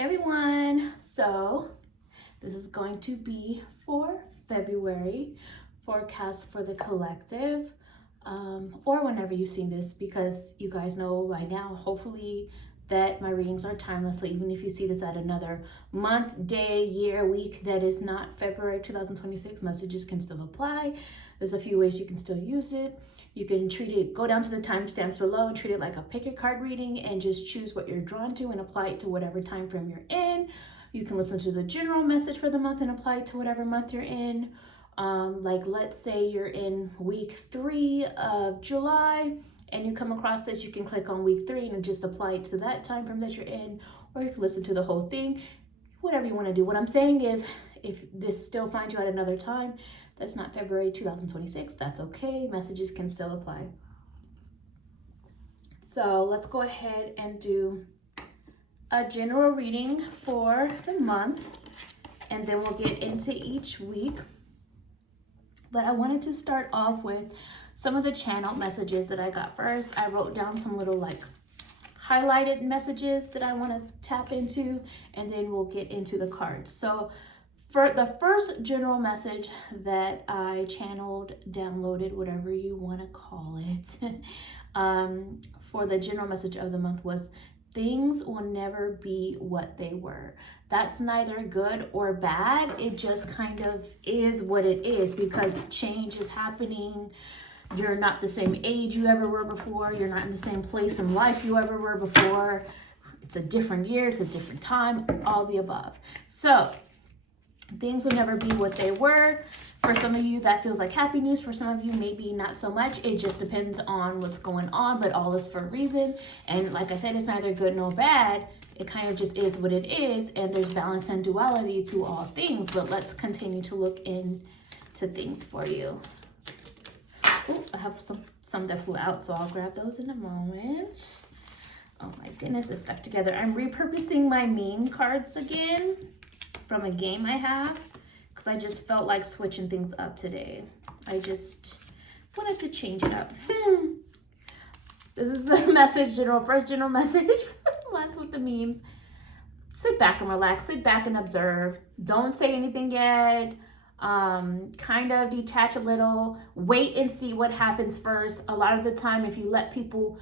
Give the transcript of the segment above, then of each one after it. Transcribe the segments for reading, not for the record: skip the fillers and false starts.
Hey everyone, so this is going to be for February forecast for the collective, or whenever you've seen this, because you guys know by now, hopefully, that my readings are timeless. So even if you see this at another month, day, year, week that is not February 2026, messages can still apply. There's a few ways you can still use it. You can treat it, go down to the timestamps below and treat it like a pick a card reading and just choose what you're drawn to and apply it to whatever time frame you're in. You can listen to the general message for the month and apply it to whatever month you're in. Like let's say you're in week 3 of July and you come across this, you can click on week 3 and just apply it to that time frame that you're in, or you can listen to the whole thing, whatever you want to do. What I'm saying is, if this still finds you at another time that's not February 2026, that's okay. Messages can still apply. So let's go ahead and do a general reading for the month, and then we'll get into each week. But I wanted to start off with some of the channel messages that I got first. I wrote down some little like highlighted messages that I want to tap into, and then we'll get into the cards. So for the first general message that I channeled, downloaded, whatever you want to call it, for the general message of the month was, things will never be what they were. That's neither good or bad. It just kind of is what it is, because change is happening. You're not the same age you ever were before. You're not in the same place in life you ever were before. It's a different year. It's a different time, all the above. So things will never be what they were. For some of you, that feels like happy news. For some of you, maybe not so much. It just depends on what's going on, but all is for a reason. And like I said, it's neither good nor bad. It kind of just is what it is. And there's balance and duality to all things. But let's continue to look into things for you. Oh, I have some that flew out, so I'll grab those in a moment. Oh my goodness, it's stuck together. I'm repurposing my meme cards again from a game I have, because I just felt like switching things up today. I just wanted to change it up. This is the message, first general message for the month with the memes. Sit back and relax, sit back and observe. Don't say anything yet. Kind of detach a little, wait and see what happens first. A lot of the time, if you let people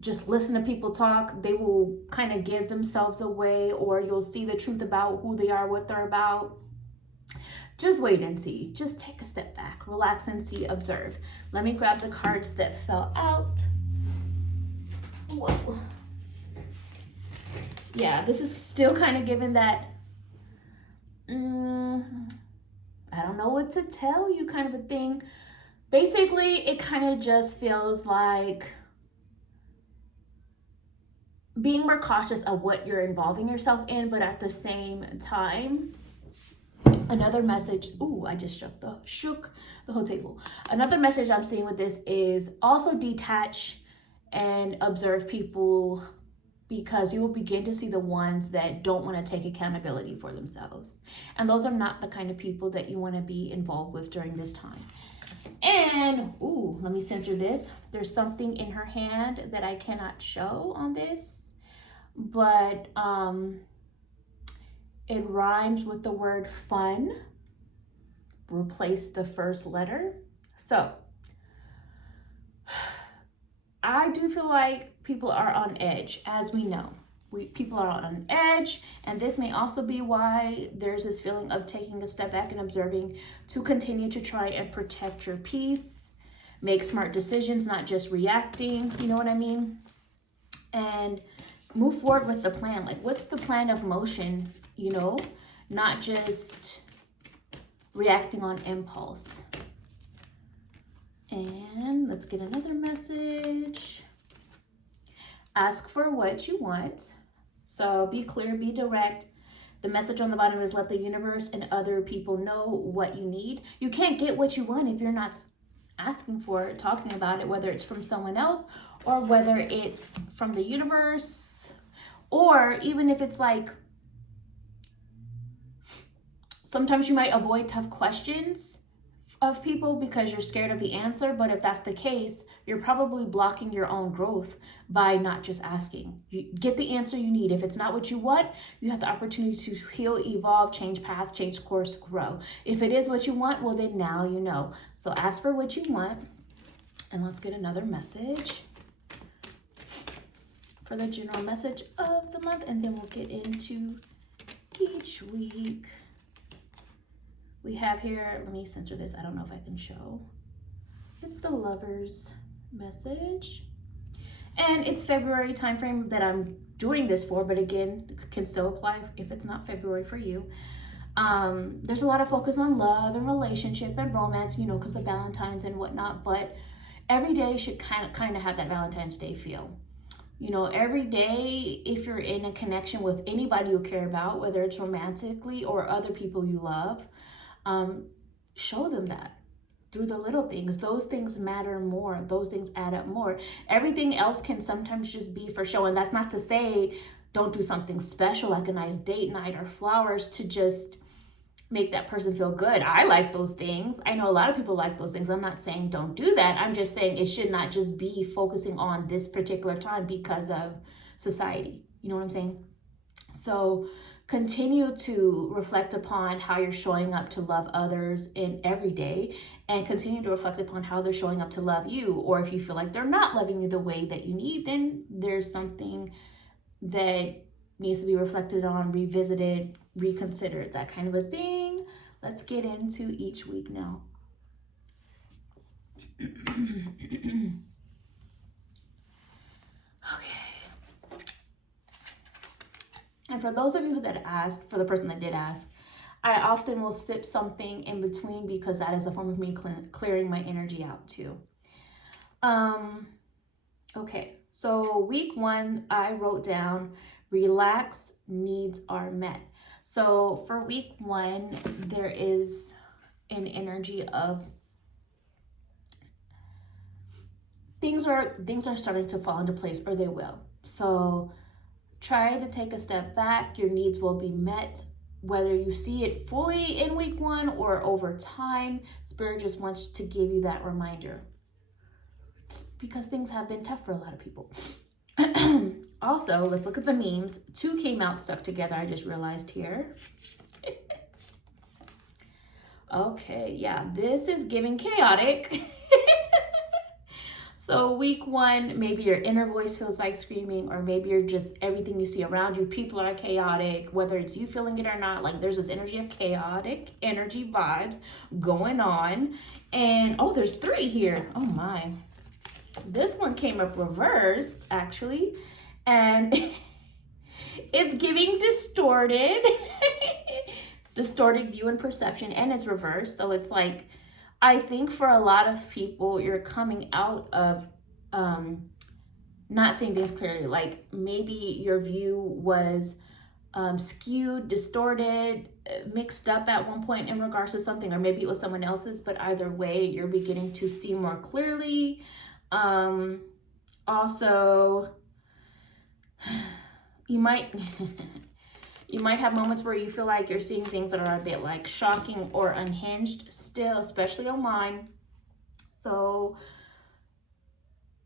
just listen to people talk, they will kind of give themselves away, or you'll see the truth about who they are, what they're about. Just wait and see. Just take a step back, relax and see, observe. Let me grab the cards that fell out. Whoa. Yeah, this is still kind of giving that, I don't know what to tell you kind of a thing. Basically, it kind of just feels like being more cautious of what you're involving yourself in, but at the same time, another message, I just shook the whole table. Another message I'm seeing with this is also detach and observe people, because you will begin to see the ones that don't want to take accountability for themselves. And those are not the kind of people that you want to be involved with during this time. And, let me center this. There's something in her hand that I cannot show on this, but it rhymes with the word fun. Replace the first letter. So I do feel like people are on edge, as we know. People are on edge, and this may also be why there's this feeling of taking a step back and observing to continue to try and protect your peace, make smart decisions, not just reacting, you know what I mean? And move forward with the plan. Like, what's the plan of motion, not just reacting on impulse. And let's get another message. Ask for what you want. So be clear, be direct. The message on the bottom is, let the universe and other people know what you need. You can't get what you want if you're not asking for it, talking about it, whether it's from someone else or whether it's from the universe, or even if it's like, sometimes you might avoid tough questions of people because you're scared of the answer. But if that's the case, you're probably blocking your own growth by not just asking. You get the answer you need. If it's not what you want, you have the opportunity to heal, evolve, change path, change course, grow. If it is what you want, well, then now you know. So ask for what you want. And let's get another message for the general message of the month, and then we'll get into each week. We have here, let me center this. I don't know if I can show. It's the Lover's message. And it's February timeframe that I'm doing this for, but again, it can still apply if it's not February for you. There's a lot of focus on love and relationship and romance, you know, because of Valentine's and whatnot, but every day should kind of have that Valentine's Day feel. You know, every day, if you're in a connection with anybody you care about, whether it's romantically or other people you love, show them that through the little things. Those things matter more. Those things add up more. Everything else can sometimes just be for show. And that's not to say don't do something special like a nice date night or flowers to just make that person feel good. I like those things. I know a lot of people like those things. I'm not saying don't do that. I'm just saying it should not just be focusing on this particular time because of society. You know what I'm saying? So continue to reflect upon how you're showing up to love others in every day, and continue to reflect upon how they're showing up to love you. Or if you feel like they're not loving you the way that you need, then there's something that needs to be reflected on, revisited, reconsidered, that kind of a thing. Let's get into each week now. Okay. And for those of you that asked, for the person that did ask, I often will sip something in between because that is a form of me clearing my energy out too. Okay, so week 1, I wrote down relax, needs are met. So for week 1, there is an energy of things are starting to fall into place, or they will. So try to take a step back. Your needs will be met, whether you see it fully in week 1 or over time. Spirit just wants to give you that reminder because things have been tough for a lot of people. Also, let's look at the memes. 2 came out stuck together, I just realized here. Okay, yeah, this is giving chaotic. So week 1, maybe your inner voice feels like screaming, or maybe you're just, everything you see around you, people are chaotic, whether it's you feeling it or not. Like there's this energy of chaotic energy vibes going on. And oh, there's 3 here. Oh my. This one came up reversed, actually, and it's giving distorted, distorted view and perception, and it's reversed. So it's like, I think for a lot of people, you're coming out of not seeing things clearly. Like maybe your view was skewed, distorted, mixed up at one point in regards to something, or maybe it was someone else's, but either way, you're beginning to see more clearly. Also, you might have moments where you feel like you're seeing things that are a bit like shocking or unhinged still, especially online. So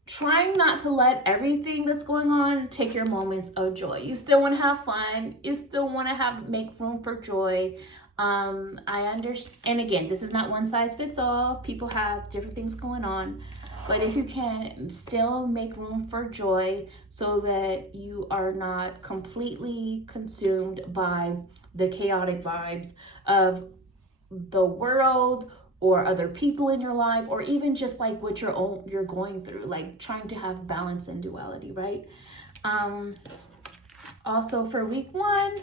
trying not to let everything that's going on take your moments of joy. You still want to have fun. You still want to make room for joy. I understand. And again, this is not one size fits all. People have different things going on. But if you can, still make room for joy so that you are not completely consumed by the chaotic vibes of the world or other people in your life, or even just like what you're going through, like trying to have balance and duality, right? Also for week 1,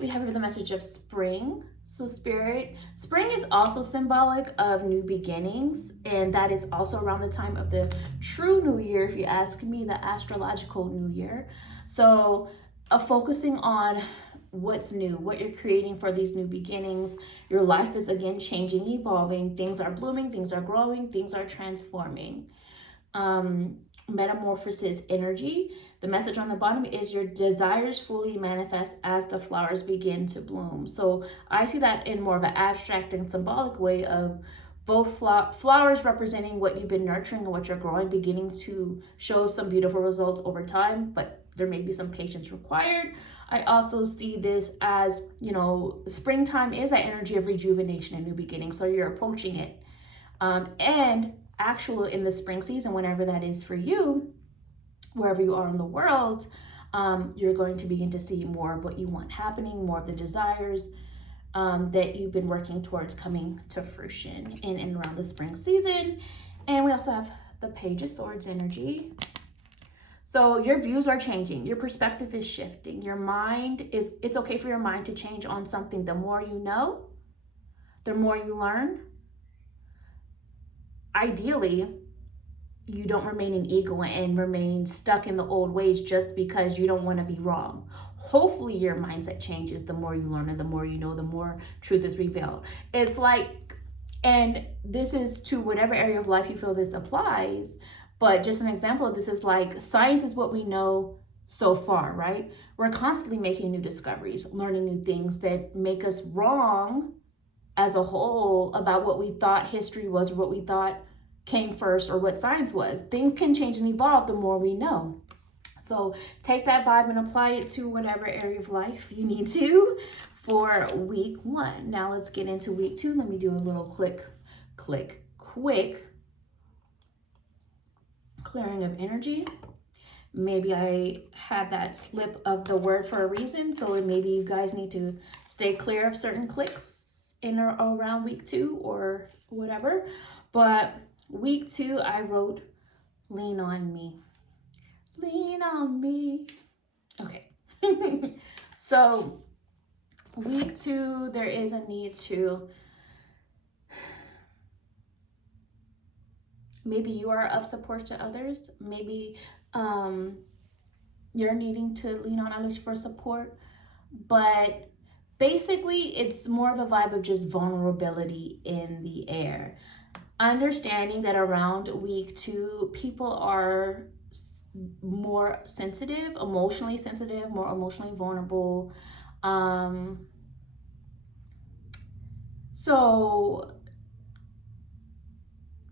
we have here the message of spring. So spring is also symbolic of new beginnings, and that is also around the time of the true new year, if you ask me, the astrological new year. So focusing on what's new, what you're creating for these new beginnings. Your life is again changing, evolving. Things are blooming, things are growing, things are transforming. Metamorphosis energy. The message on the bottom is your desires fully manifest as the flowers begin to bloom. So I see that in more of an abstract and symbolic way of Both flowers representing what you've been nurturing and what you're growing, beginning to show some beautiful results over time, but there may be some patience required. I also see this as, springtime is that energy of rejuvenation and new beginning. So you're approaching it. And actually in the spring season, whenever that is for you, wherever you are in the world, you're going to begin to see more of what you want happening, more of the desires that you've been working towards coming to fruition in and around the spring season. And we also have the Page of Swords energy. So your views are changing. Your perspective is shifting. It's okay for your mind to change on something. The more you know, the more you learn. Ideally, you don't remain an ego and remain stuck in the old ways just because you don't want to be wrong. Hopefully your mindset changes the more you learn, and the more you know, the more truth is revealed. It's like, and this is to whatever area of life you feel this applies, but just an example of this is like, science is what we know so far, right? We're constantly making new discoveries, learning new things that make us wrong as a whole about what we thought history was, or what we thought came first, or what science was. Things can change and evolve the more we know. So take that vibe and apply it to whatever area of life you need to for week 1. Now let's get into week 2. Let me do a little quick clearing of energy. Maybe I had that slip of the word for a reason, so maybe you guys need to stay clear of certain clicks in or around week 2 or whatever. But week 2, I wrote, lean on me. Lean on me. Okay. So week 2, there is a need to, maybe you are of support to others. Maybe you're needing to lean on others for support. But basically, it's more of a vibe of just vulnerability in the air. Understanding that around week 2, people are more sensitive, more emotionally vulnerable. So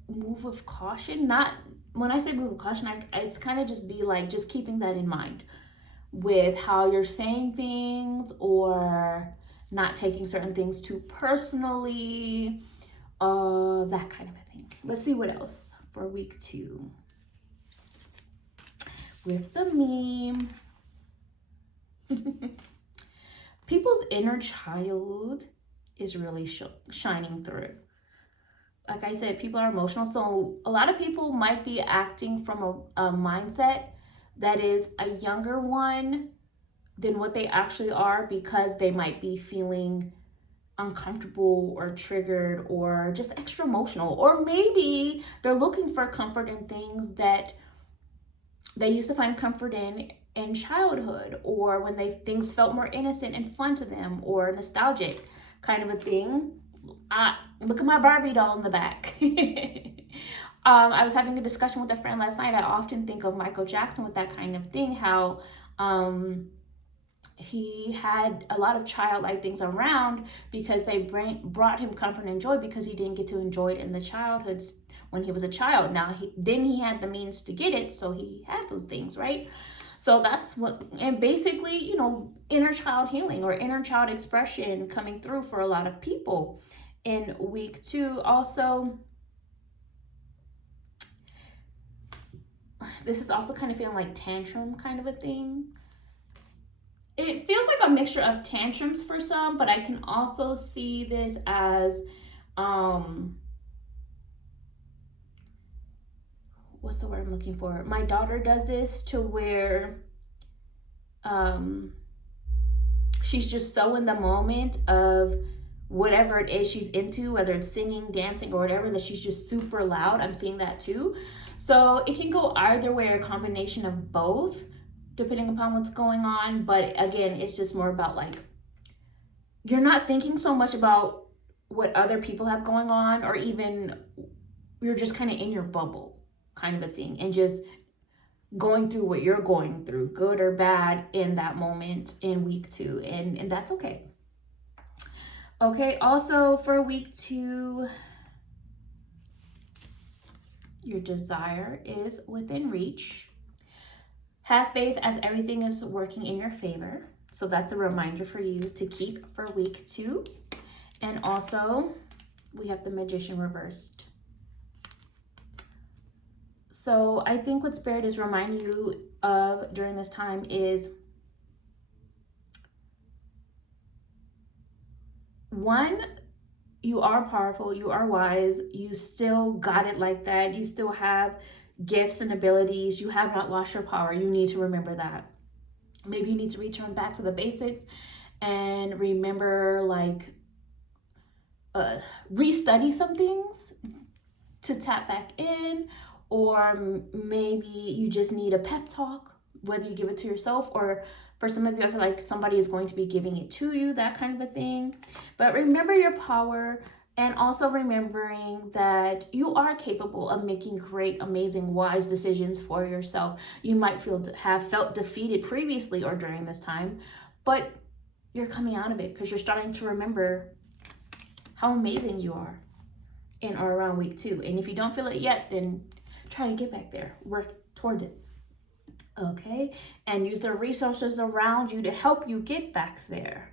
move with caution. Not, when I say move with caution, it's kind of just be like, just keeping that in mind with how you're saying things, or not taking certain things too personally, that kind of a thing. Let's see what else for week 2 with the meme. People's inner child is really shining through. Like I said, people are emotional, so a lot of people might be acting from a mindset that is a younger one than what they actually are, because they might be feeling uncomfortable or triggered or just extra emotional, or maybe they're looking for comfort in things that they used to find comfort in childhood, or when things felt more innocent and fun to them, or nostalgic kind of a thing. Look at my Barbie doll in the back. I was having a discussion with a friend last night. I often think of Michael Jackson with that kind of thing, how he had a lot of childlike things around because they brought him comfort and joy, because he didn't get to enjoy it in the childhood when he was a child. Now he had the means to get it, so he had those things, right? So that's what, and basically, inner child healing or inner child expression coming through for a lot of people in week 2. Also, this is also kind of feeling like tantrum kind of a thing. It feels like a mixture of tantrums for some, but I can also see this as, what's the word I'm looking for? My daughter does this to where she's just so in the moment of whatever it is she's into, whether it's singing, dancing, or whatever, that she's just super loud. I'm seeing that too. So it can go either way, or a combination of both, depending upon what's going on. But again, it's just more about like, you're not thinking so much about what other people have going on, or even you're just kind of in your bubble kind of a thing, and just going through what you're going through, good or bad, in that moment in week 2, and that's okay. Okay, also for week 2, Your desire is within reach. Have faith as everything is working in your favor. So that's a reminder for you to keep for week 2. And also, we have the Magician reversed. So I think what Spirit is reminding you of during this time is, one, you are powerful, you are wise, you still got it like that, you still have gifts and abilities, you have not lost your power. You need to remember that. Maybe you need to return back to the basics and remember, like, restudy some things to tap back in, or maybe you just need a pep talk, whether you give it to yourself or for some of you, I feel like somebody is going to be giving it to you, that kind of a thing. But remember your power, and also remembering that you are capable of making great, amazing, wise decisions for yourself. You might have felt defeated previously or during this time, but you're coming out of it because you're starting to remember how amazing you are in or around week 2. And if you don't feel it yet, then try to get back there, work towards it. Okay, and use the resources around you to help you get back there.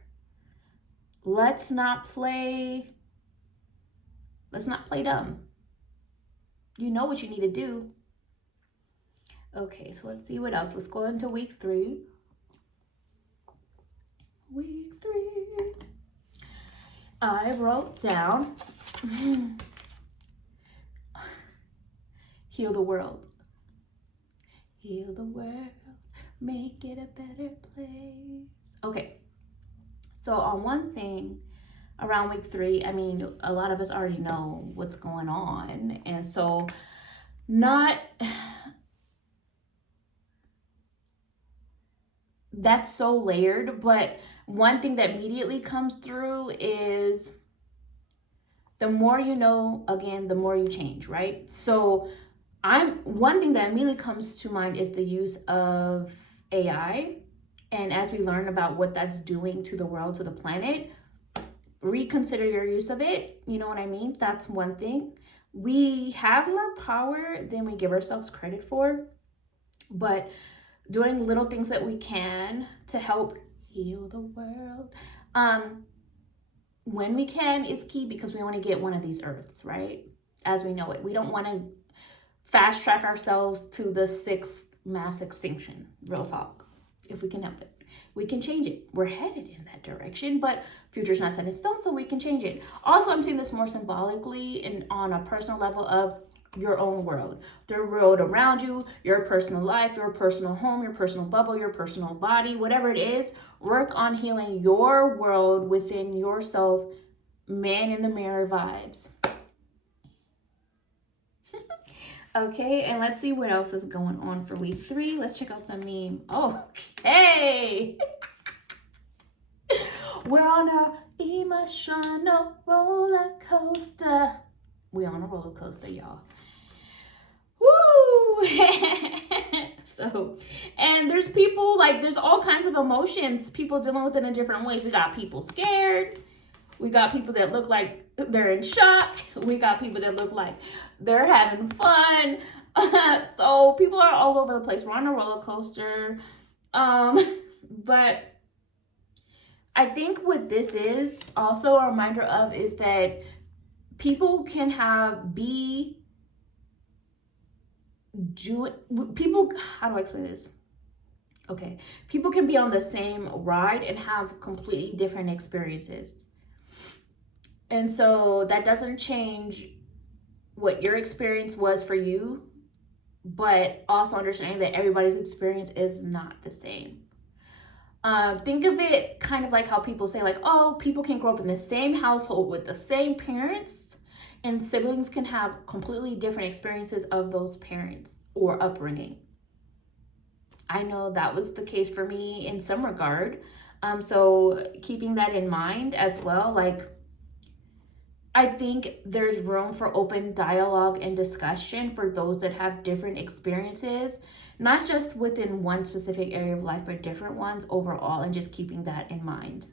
Let's not play dumb. You know what you need to do. Okay, so let's see what else. Let's go into week 3. Week 3. I wrote down heal the world. Heal the world, make it a better place. Okay, so on one thing around week 3, I mean, a lot of us already know what's going on, and so that's so layered, but one thing that immediately comes through is the more you know, again, the more you change, right? So one thing that immediately comes to mind is the use of AI. And as we learn about what that's doing to the world, to the planet, reconsider your use of it. You know what I mean? That's one thing. We have more power than we give ourselves credit for, but doing little things that we can to help heal the world, when we can, is key, because we want to get one of these earths, right? As we know it. We don't want to fast track ourselves to the 6th mass extinction. Real talk. If we can help it, we can change it. We're headed in that direction, but future's not set in stone, so we can change it. Also, I'm seeing this more symbolically and on a personal level of your own world, the world around you, your personal life, your personal home, your personal bubble, your personal body, whatever it is. Work on healing your world within yourself. Man in the mirror vibes. Okay, and let's see what else is going on for week 3. Let's check out the meme. Okay. We're on a emotional roller coaster. We're on a roller coaster, y'all. Woo! So, and there's people, like, there's all kinds of emotions people dealing with it in different ways. We got people scared. We got people that look like they're in shock. We got people that look like they're having fun. So people are all over the place. We're on a roller coaster. But I think what this is also a reminder of is that people can how do I explain this? Okay, people can be on the same ride and have completely different experiences. And so that doesn't change what your experience was for you, but also understanding that everybody's experience is not the same. Think of it kind of like how people say, like, oh, people can grow up in the same household with the same parents, and siblings can have completely different experiences of those parents or upbringing. I know that was the case for me in some regard. So keeping that in mind as well, like, I think there's room for open dialogue and discussion for those that have different experiences, not just within one specific area of life, but different ones overall, and just keeping that in mind.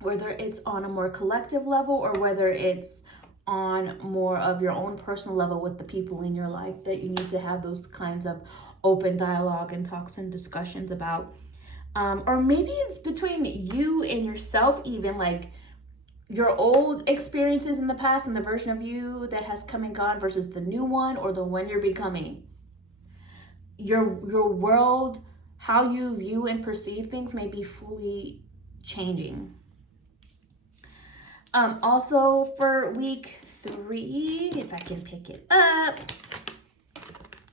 Whether it's on a more collective level or whether it's on more of your own personal level with the people in your life that you need to have those kinds of open dialogue and talks and discussions about. Or maybe it's between you and yourself, even like your old experiences in the past and the version of you that has come and gone versus the new one or the one you're becoming. Your world, how you view and perceive things may be fully changing. Also for week 3, if I can pick it up,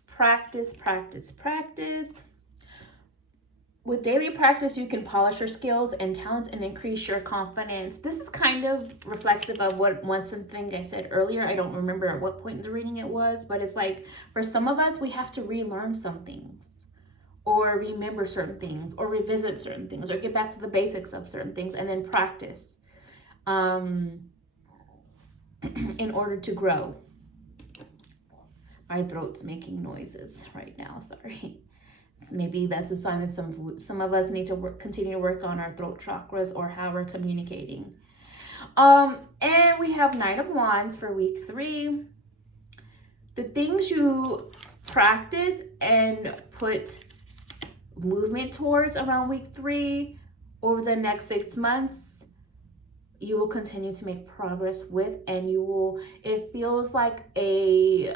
practice. With daily practice, you can polish your skills and talents and increase your confidence. This is kind of reflective of something I said earlier. I don't remember at what point in the reading it was, but it's like for some of us, we have to relearn some things or remember certain things or revisit certain things or get back to the basics of certain things and then practice in order to grow. My throat's making noises right now, sorry. Maybe that's a sign that some of us need to continue to work on our throat chakras or how we're communicating. And we have Knight of Wands for week 3. The things you practice and put movement towards around week 3 over the next 6 months, you will continue to make progress with, and it feels like a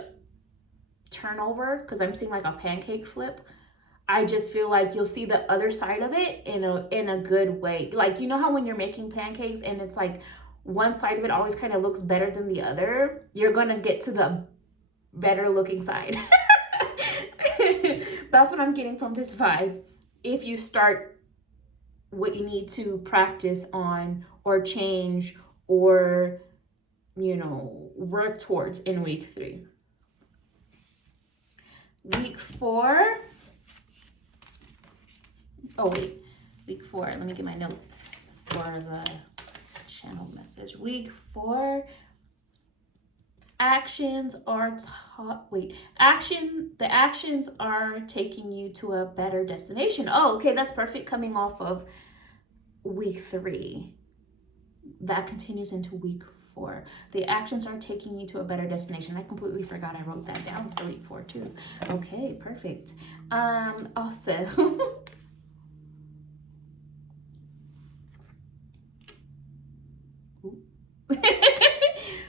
turnover because I'm seeing like a pancake flip. I just feel like you'll see the other side of it in a good way. Like, you know how when you're making pancakes and it's like one side of it always kind of looks better than the other? You're going to get to the better looking side. That's what I'm getting from this vibe. If you start what you need to practice on or change or, work towards in week 3. Week 4. Week 4. Let me get my notes for the channel message. Week 4. Actions are the actions are taking you to a better destination. Oh, okay, that's perfect. Coming off of week 3. That continues into week 4. The actions are taking you to a better destination. I completely forgot I wrote that down for week 4 too. Okay, perfect. Also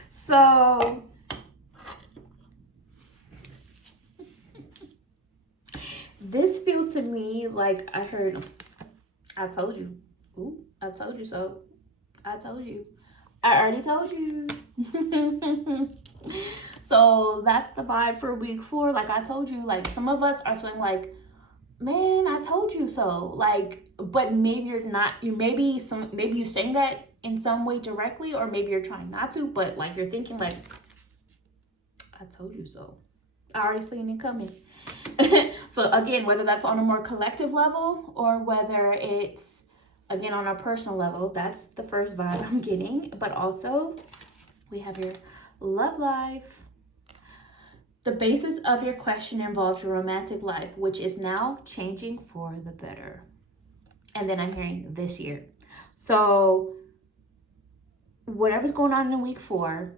so this feels to me like I heard, I told you. Ooh, I told you so. I told you. I already told you. So that's the vibe for week 4. Like I told you, like some of us are feeling like, man, I told you so. Like, but maybe you're not. Maybe you saying that in some way directly, or maybe you're trying not to. But like you're thinking like, I told you so. I already seen it coming. So again, whether that's on a more collective level or whether it's again on a personal level, that's the first vibe I'm getting. But also we have your love life. The basis of your question involves your romantic life, which is now changing for the better. And then I'm hearing this year. So whatever's going on in week 4,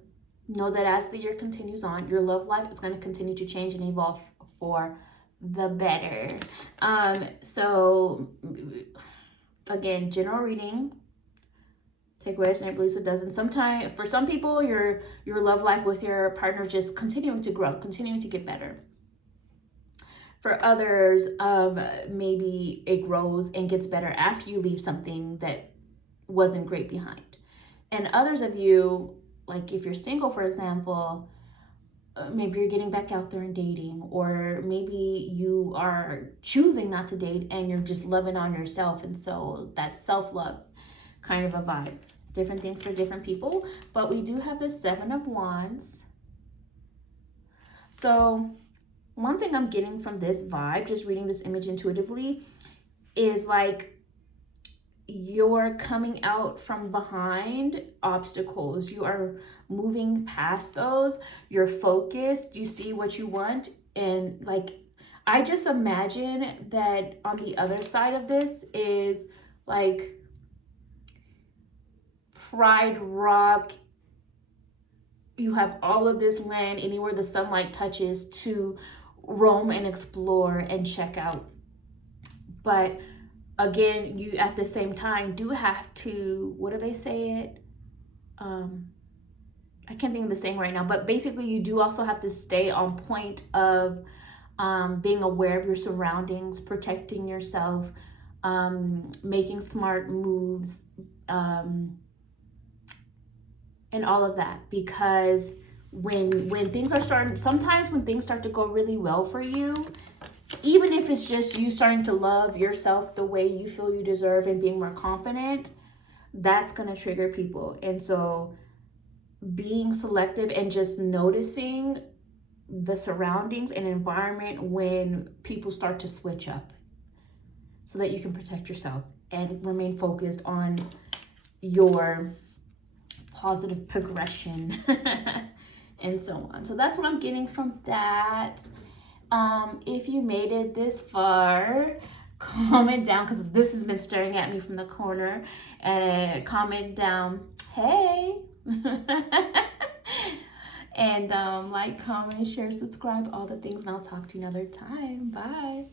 know that as the year continues on, your love life is going to continue to change and evolve for the better. So again, general reading. Take what resonate, beliefs what doesn't. Sometimes, for some people, your love life with your partner just continuing to grow, continuing to get better. For others, maybe it grows and gets better after you leave something that wasn't great behind. And others of you, like if you're single, for example, maybe you're getting back out there and dating, or maybe you are choosing not to date and you're just loving on yourself. And so that's self-love kind of a vibe. Different things for different people. But we do have the 7 of Wands. So one thing I'm getting from this vibe, just reading this image intuitively, is like you're coming out from behind obstacles. You are moving past those. You're focused. You see what you want. And like, I just imagine that on the other side of this is like Pride Rock, you have all of this land anywhere the sunlight touches to roam and explore and check out. But again, you at the same time do have to, what do they say it? I can't think of the saying right now, but basically you do also have to stay on point of being aware of your surroundings, protecting yourself, making smart moves, and all of that. Because when things are starting, sometimes when things start to go really well for you, even if it's just you starting to love yourself the way you feel you deserve and being more confident, that's going to trigger people. And so being selective and just noticing the surroundings and environment when people start to switch up, so that you can protect yourself and remain focused on your positive progression and so on. So that's what I'm getting from that. If you made it this far, comment down, because this has been staring at me from the corner, and comment down, hey. And like, comment, share, subscribe, all the things, and I'll talk to you another time. Bye.